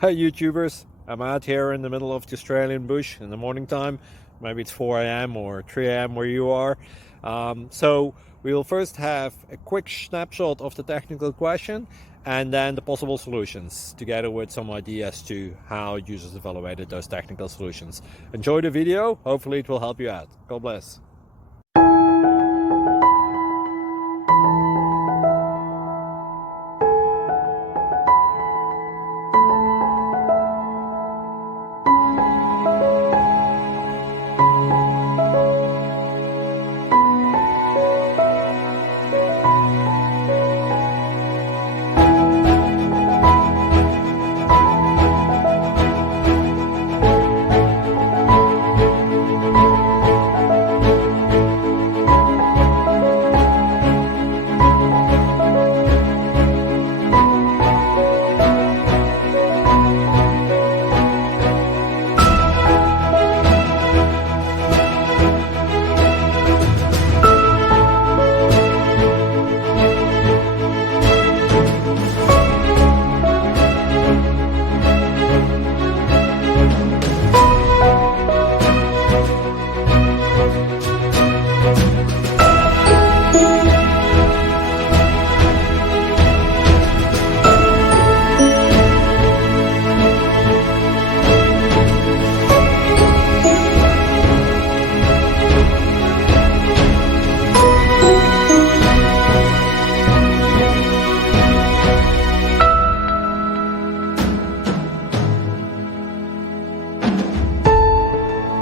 Hey YouTubers, I'm out here in the middle of the Australian bush in the morning time. Maybe it's 4 a.m. or 3 a.m. where you are. So we will first have a quick snapshot of the technical question and then the possible solutions, together with some ideas to how users evaluated those technical solutions. Enjoy the video, hopefully it will help you out. God bless.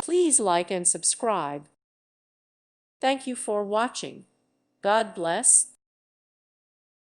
Please like and subscribe. Thank you for watching. God bless.